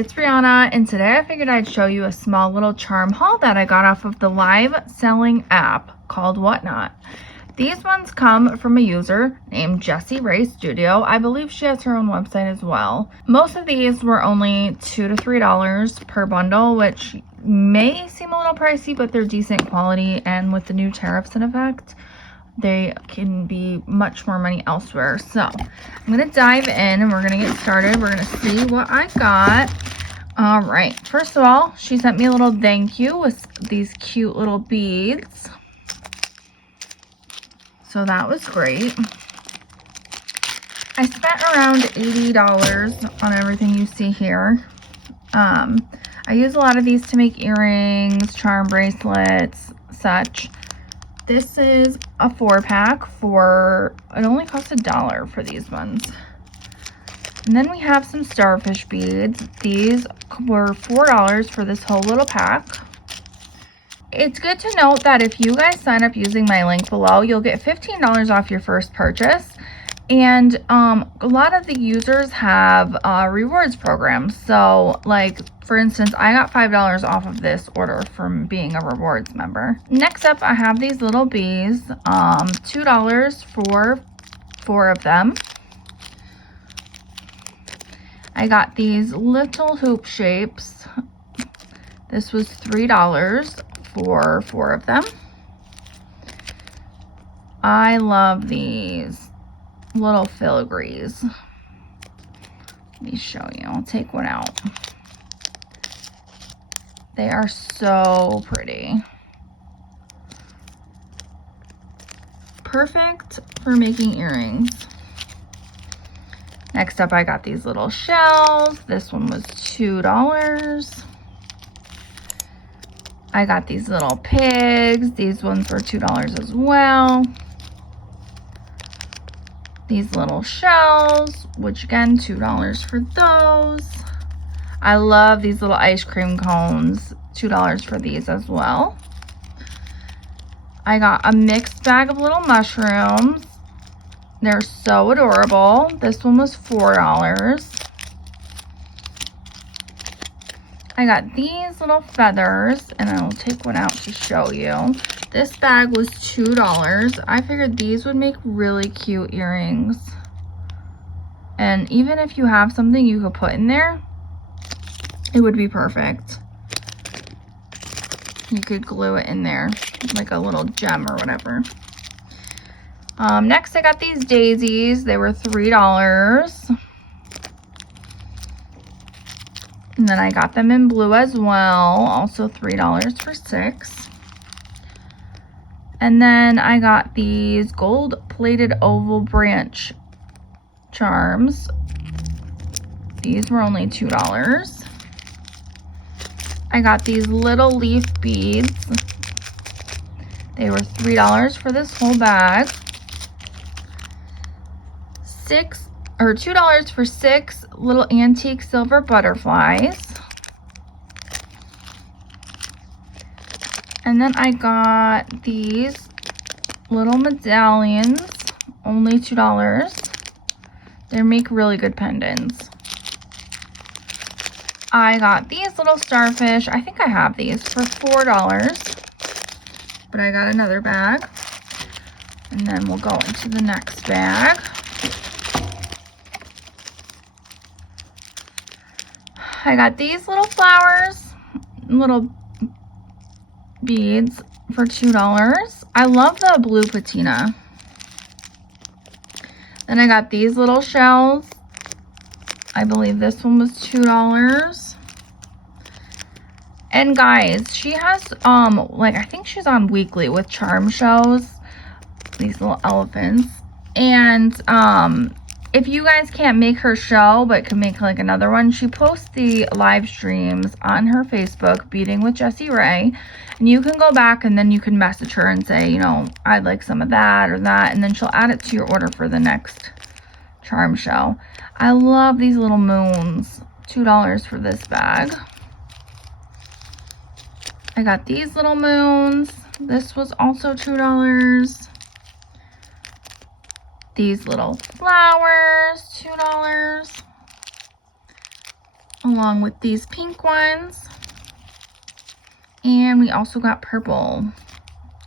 it's Brianna, and today I figured I'd show you a small little charm haul that I got off of the live selling app called WhatNot. These ones come from a user named Jessieraestudio. I believe she has her own website as well. Most of these were only $2 to $3 per bundle, which may seem a little pricey, but they're decent quality, and with the new tariffs in effect, they can be much more money elsewhere. So I'm gonna dive in and we're gonna get started. We're gonna see what I got. All right, first of all, she sent me a little thank you with these cute little beads. So that was great. I spent around $80 on everything you see here. I use a lot of these to make earrings, charm bracelets, such. This is a 4-pack for, it only costs $1 for these ones. And then we have some starfish beads. These were $4 for this whole little pack. It's good to note that if you guys sign up using my link below, you'll get $15 off your first purchase. And a lot of the users have rewards programs. So like, for instance, I got $5 off of this order from being a rewards member. Next up, I have these little bees, $2 for 4 of them. I got these little hoop shapes. This was $3 for 4 of them. I love these little filigrees. Let me show you. I'll take one out. They are so pretty. Perfect for making earrings. Next up, I got these little shells. This one was $2. I got these little pigs. These ones were $2 as well. These little shells, which again, $2 for those. I love these little ice cream cones, $2 for these as well. I got a mixed bag of little mushrooms. They're so adorable. This one was $4. I got these little feathers, and I'll take one out to show you. This bag was $2. I figured these would make really cute earrings. And even if you have something you could put in there, it would be perfect. You could glue it in there like a little gem or whatever. Next, I got these daisies. They were $3. And then I got them in blue as well, also $3 for 6. And then I got these gold-plated oval branch charms. These were only $2. I got these little leaf beads. They were $3 for this whole bag. $2 for 6 little antique silver butterflies. And then I got these little medallions, only $2. They make really good pendants. I got these little starfish. I think I have these for $4, but I got another bag. And then we'll go into the next bag. I got these little flowers, little beads for $2. I love the blue patina. Then I got these little shells. I believe this one was $2. And guys, she has like, I think she's on weekly with charm shows, these little elephants. And if you guys can't make her show but can make like another one, she posts the live streams on her Facebook, Beading with Jessie Rae, and you can go back and then you can message her and say, you know, I'd like some of that or that, and then she'll add it to your order for the next charm show. I love these little moons. $2 for this bag. I got these little moons. This was also $2. These little flowers, $2. along with these pink ones. And we also got purple.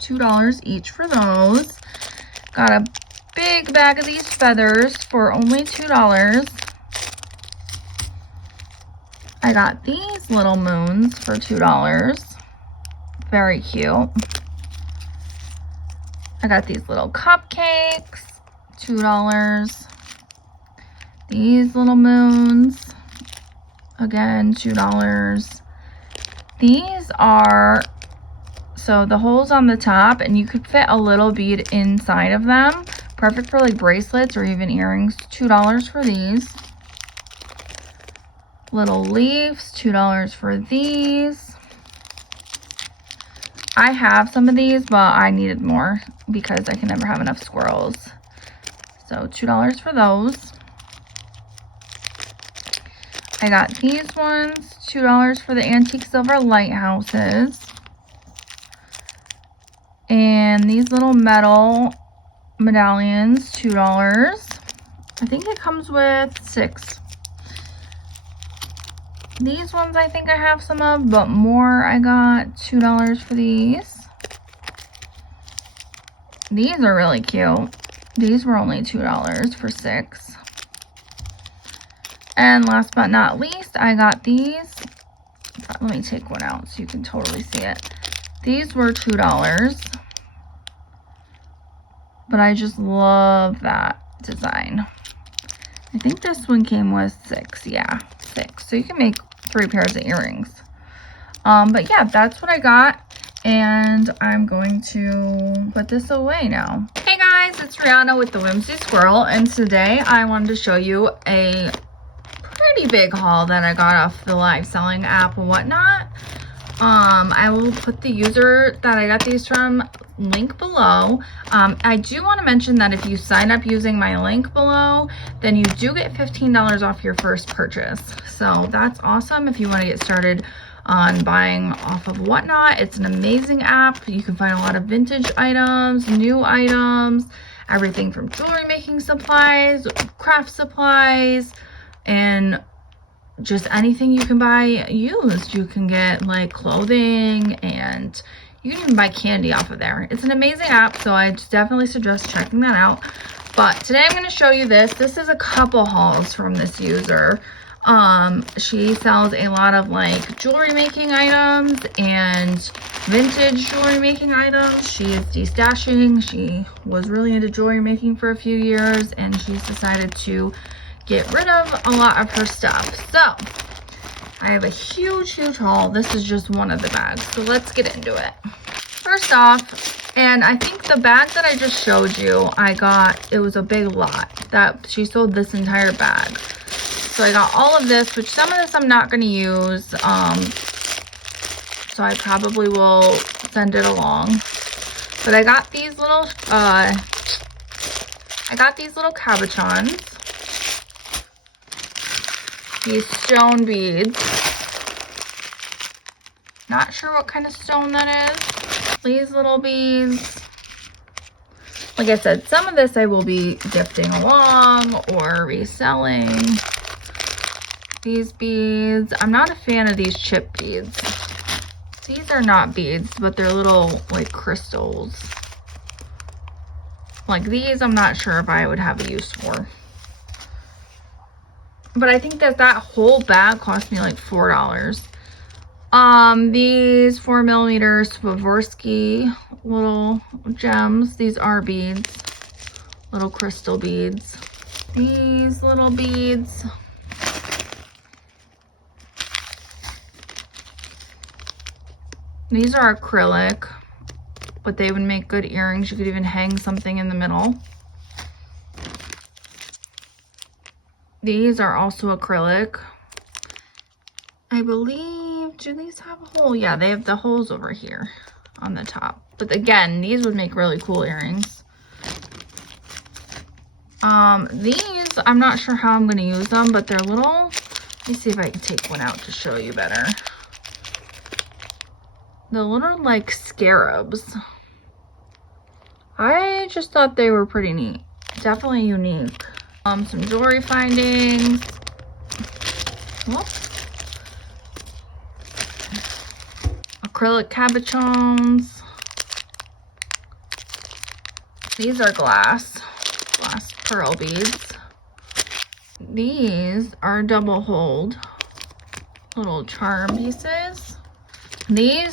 $2 each for those. Got a big bag of these feathers for only $2. I got these little moons for $2. Very cute. I got these little cupcakes, $2. These little moons, again, $2. These are, so the holes on the top, and you could fit a little bead inside of them. Perfect for like bracelets or even earrings. $2 for these. Little leaves, $2 for these. I have some of these, but I needed more because I can never have enough squirrels. So $2 for those. I got these ones, $2 for the antique silver lighthouses. And these little metal medallions, $2. I think it comes with 6. These ones I think I have some of, but more I got $2 for these. These are really cute. These were only $2 for 6. And last but not least, I got these. Let me take one out so you can totally see it. These were $2. But I just love that design. I think this one came with 6. Yeah, 6. So you can make 3 pairs of earrings. But yeah, that's what I got. And I'm going to put this away now. Hey guys, it's Rihanna with the Whimsy Squirrel. And today I wanted to show you a pretty big haul that I got off the live selling app WhatNot. I will put the user that I got these from link below. I do want to mention that if you sign up using my link below, then you do get $15 off your first purchase. So that's awesome if you want to get started on buying off of WhatNot. It's an amazing app. You can find a lot of vintage items, new items, everything from jewelry making supplies, craft supplies, and just anything you can buy used. You can get like clothing, and you can even buy candy off of there. It's an amazing app, so I definitely suggest checking that out. But today I'm going to show you this. This is a couple hauls from this user. She sells a lot of like jewelry making items and vintage jewelry making items. She is destashing. She was really into jewelry making for a few years, and she's decided to get rid of a lot of her stuff. So I have a huge haul. This is just one of the bags, so let's get into it. First off, and I think the bag that I just showed you, I got, it was a big lot that she sold this entire bag. So I got all of this, which some of this I'm not going to use, so I probably will send it along. But I got these little cabochons. These stone beads. Not sure what kind of stone that is. These little beads. Like I said, some of this I will be gifting along or reselling. These beads. I'm not a fan of these chip beads. These are not beads, but they're little like crystals. Like these, I'm not sure if I would have a use for. But I think that whole bag cost me like $4. These 4mm Swarovski little gems. These are beads. Little crystal beads. These little beads. These are acrylic, but they would make good earrings. You could even hang something in the middle. These are also acrylic. I believe, do these have a hole? Yeah, they have the holes over here on the top. But again, these would make really cool earrings. These, I'm not sure how I'm going to use them, but they're little. Let me see if I can take one out to show you better. The little like scarabs. I just thought they were pretty neat. Definitely unique. Some jewelry findings. Whoops. acrylic cabochons. These are glass pearl beads. These are double hold little charm pieces. These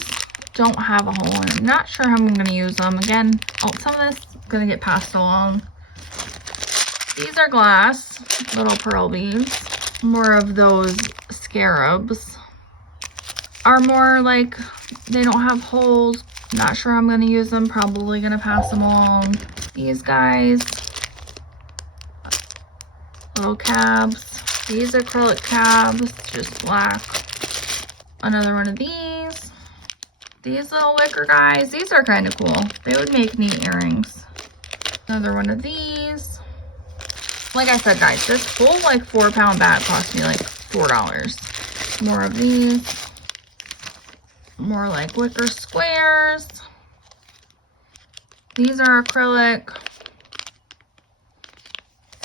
don't have a hole in them. I'm not sure how I'm going to use them. Again, some of this is going to get passed along. These are glass little pearl beads. More of those scarabs are more like they don't have holes. Not sure I'm going to use them. Probably going to pass them along. These guys, little cabs. These acrylic cabs, just black. Another one of these. These little wicker guys, these are kind of cool. They would make neat earrings. Another one of these. Like I said, guys, this full like 4-pound bag cost me like $4. More of these. More like wicker squares. These are acrylic.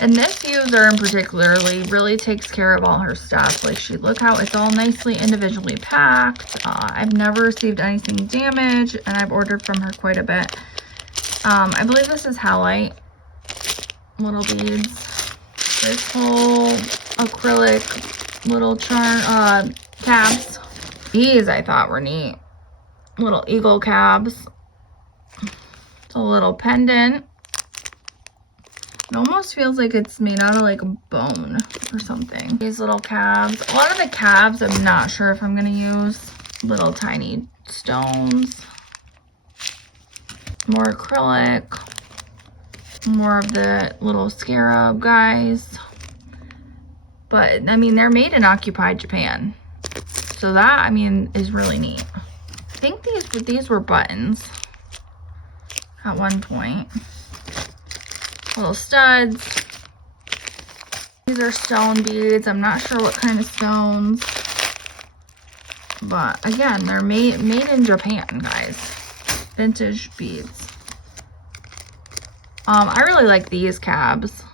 And this user in particularly really takes care of all her stuff. Like, look how it's all nicely individually packed. I've never received anything damaged, and I've ordered from her quite a bit. I believe this is halite little beads. This whole acrylic little cabs. These I thought were neat. Little eagle cabs. It's a little pendant. It almost feels like it's made out of like a bone or something. These little cabs. A lot of the cabs I'm not sure if I'm going to use. Little tiny stones. More acrylic. More of the little scarab guys. But, I mean, they're made in occupied Japan. So that, I mean, is really neat. I think these were buttons at one point. Little studs. These are stone beads. I'm not sure what kind of stones. But again, they're made in Japan, guys. Vintage beads. I really like these cabs.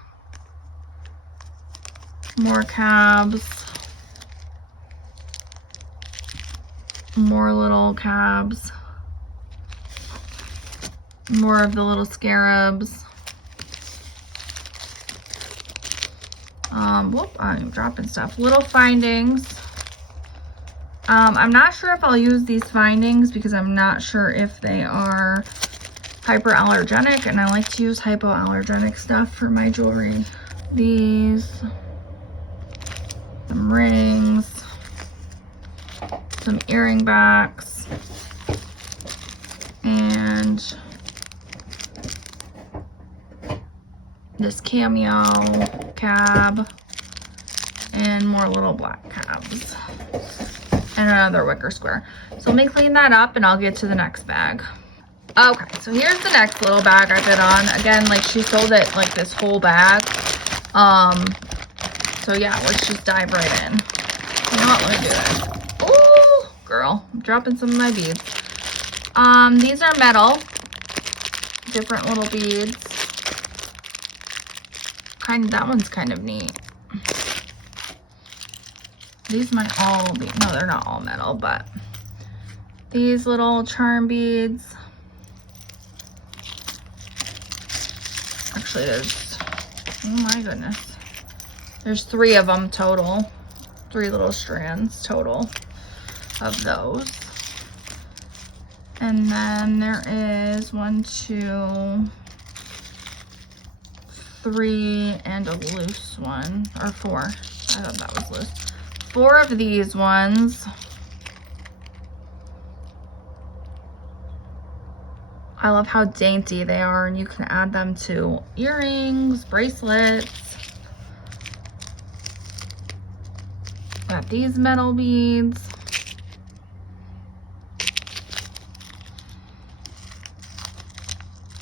More cabs. More little cabs. More of the little scarabs. Whoop, I'm dropping stuff. Little findings. I'm not sure if I'll use these findings because I'm not sure if they are hyperallergenic, and I like to use hypoallergenic stuff for my jewelry. These, some rings, some earring backs, and this cameo cab, and more little black cabs, and another wicker square. So let me clean that up and I'll get to the next bag. Okay, so here's the next little bag I put on. Again, like, she sold it like this whole bag. So yeah, let's just dive right in. You know what, let me do this. Ooh, girl, I'm dropping some of my beads. These are metal, different little beads. That one's kind of neat. These might all be, no, they're not all metal, but these little charm beads. Actually, there's, oh my goodness. There's 3 of them total. 3 little strands total of those. And then there is 1, 2, 3, and a loose one, or 4. I thought that was loose. 4 of these ones. I love how dainty they are, and you can add them to earrings, bracelets. Got these metal beads.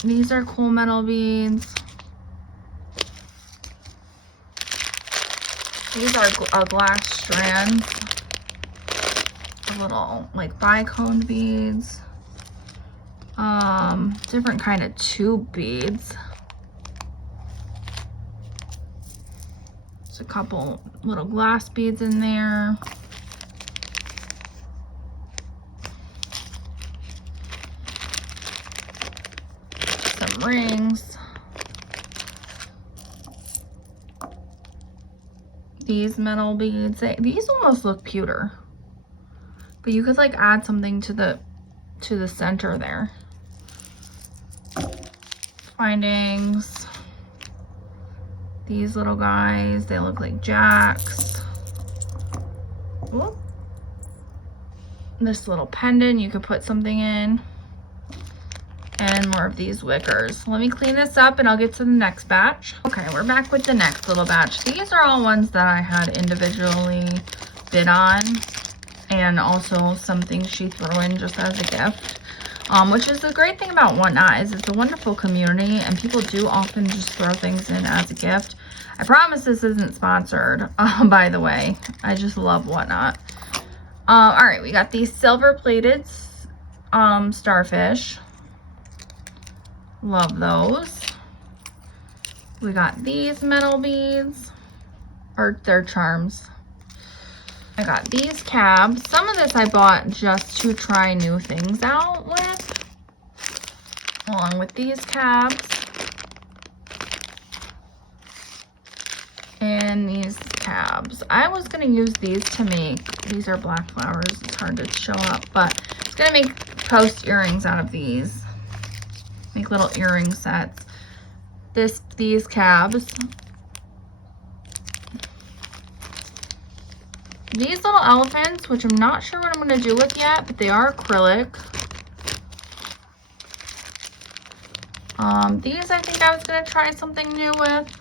These are cool metal beads. These are glass strands. Little like bicone beads. Different kind of tube beads. There's a couple little glass beads in there. some rings. These metal beads, these almost look pewter, but you could like add something to the center there. Findings. These little guys, they look like jacks. Whoop. This little pendant you could put something in. And more of these wickers. Let me clean this up and I'll get to the next batch. Okay, we're back with the next little batch. These are all ones that I had individually bid on, and also some things she threw in just as a gift. Which is the great thing about WhatNot is it's a wonderful community, and people do often just throw things in as a gift. I promise this isn't sponsored, by the way. I just love WhatNot. All right, we got these silver plated starfish. Love those. We got these metal beads, or they're charms. I got these cabs. Some of this I bought just to try new things out with, along with these cabs. And these cabs. I was going to use these to make, these are black flowers, it's hard to show up, but I was going to make post earrings out of these. Make little earring sets. These cabs. These little elephants, which I'm not sure what I'm going to do with yet, but they are acrylic. These I think I was going to try something new with.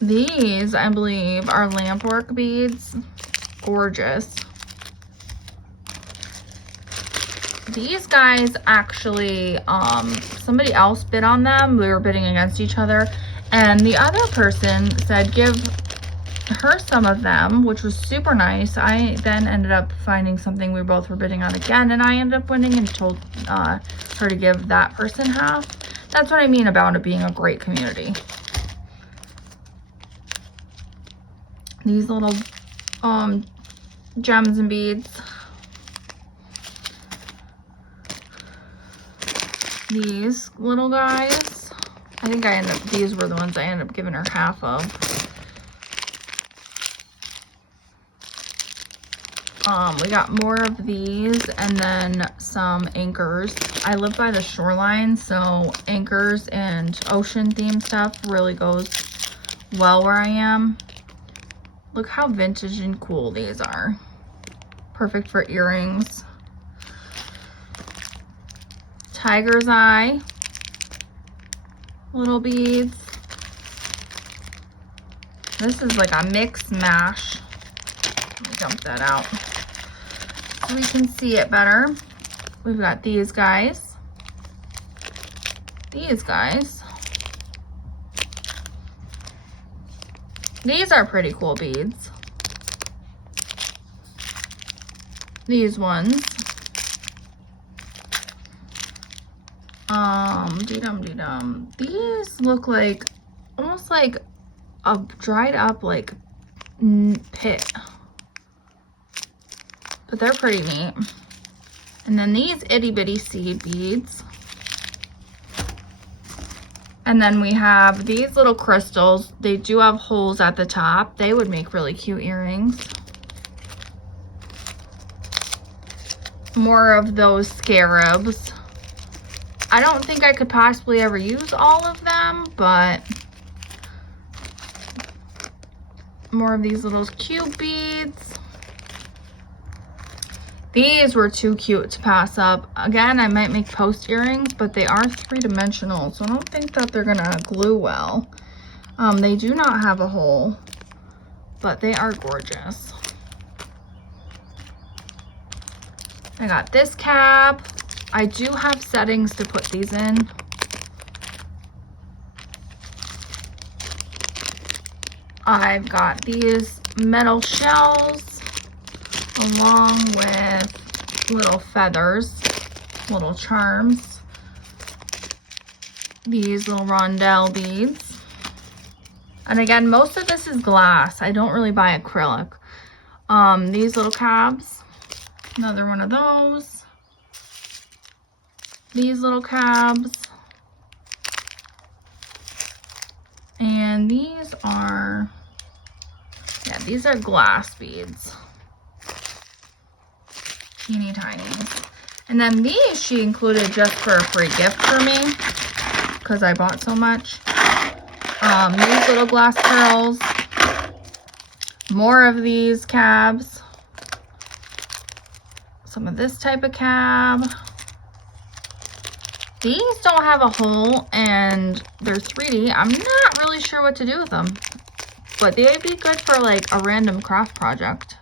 These, I believe, are lampwork beads. Gorgeous. These guys actually, somebody else bid on them. We were bidding against each other. And the other person said give her some of them, which was super nice. I then ended up finding something we both were bidding on again, and I ended up winning and told her to give that person half. That's what I mean about it being a great community. These little gems and beads. These little guys. I think these were the ones I ended up giving her half of. We got more of these, and then some anchors. I live by the shoreline, so anchors and ocean themed stuff really goes well where I am. Look how vintage and cool these are. Perfect for earrings. Tiger's eye. Little beads. This is like a mix mash. Let me dump that out so we can see it better. We've got these guys. These guys. These are pretty cool beads. These ones. Dee-dum. These look like, almost like a dried up like pit. But they're pretty neat. And then these itty bitty seed beads. And then we have these little crystals. They do have holes at the top. They would make really cute earrings. More of those scarabs. I don't think I could possibly ever use all of them, but more of these little cute beads. These were too cute to pass up. Again, I might make post earrings, but they are three-dimensional, so I don't think that they're gonna glue well. They do not have a hole, but they are gorgeous. I got this cap. I do have settings to put these in. I've got these metal shells along with little feathers, little charms. These little rondelle beads. And again, most of this is glass. I don't really buy acrylic. These little cabs. Another one of those. these little cabs. And these are, yeah, these are glass beads. Teeny tiny. And then these she included just for a free gift for me because I bought so much. These little glass pearls. More of these cabs. Some of this type of cab. These don't have a hole and they're 3D. I'm not really sure what to do with them, but they'd be good for like a random craft project.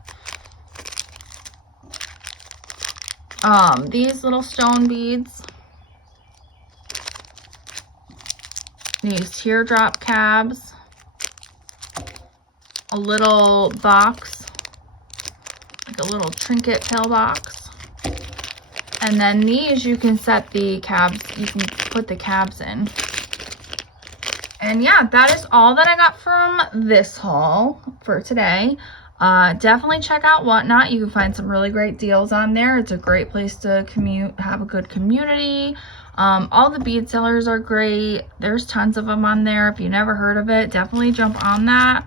These little stone beads. These teardrop cabs. A little box, like a little trinket pill box. And then these you can set the cabs, you can put the cabs in. And yeah, that is all that I got from this haul for today. Definitely check out WhatNot. You can find some really great deals on there. It's a great place to have a good community. All the bead sellers are great. There's tons of them on there. If you never heard of it, definitely jump on that.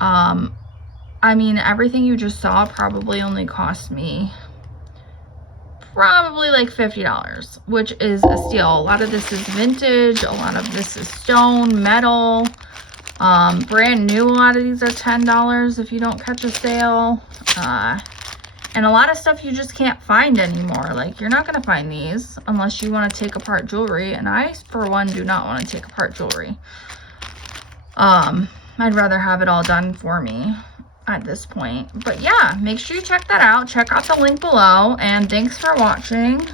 I mean, everything you just saw probably only cost me probably like $50, which is a steal. A lot of this is vintage. A lot of this is stone, metal. Brand new, a lot of these are $10 if you don't catch a sale. And a lot of stuff you just can't find anymore. Like, you're not going to find these unless you want to take apart jewelry. And I, for one, do not want to take apart jewelry. I'd rather have it all done for me at this point. But yeah, make sure you check that out. Check out the link below. And thanks for watching.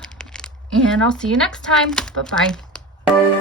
And I'll see you next time. Bye-bye.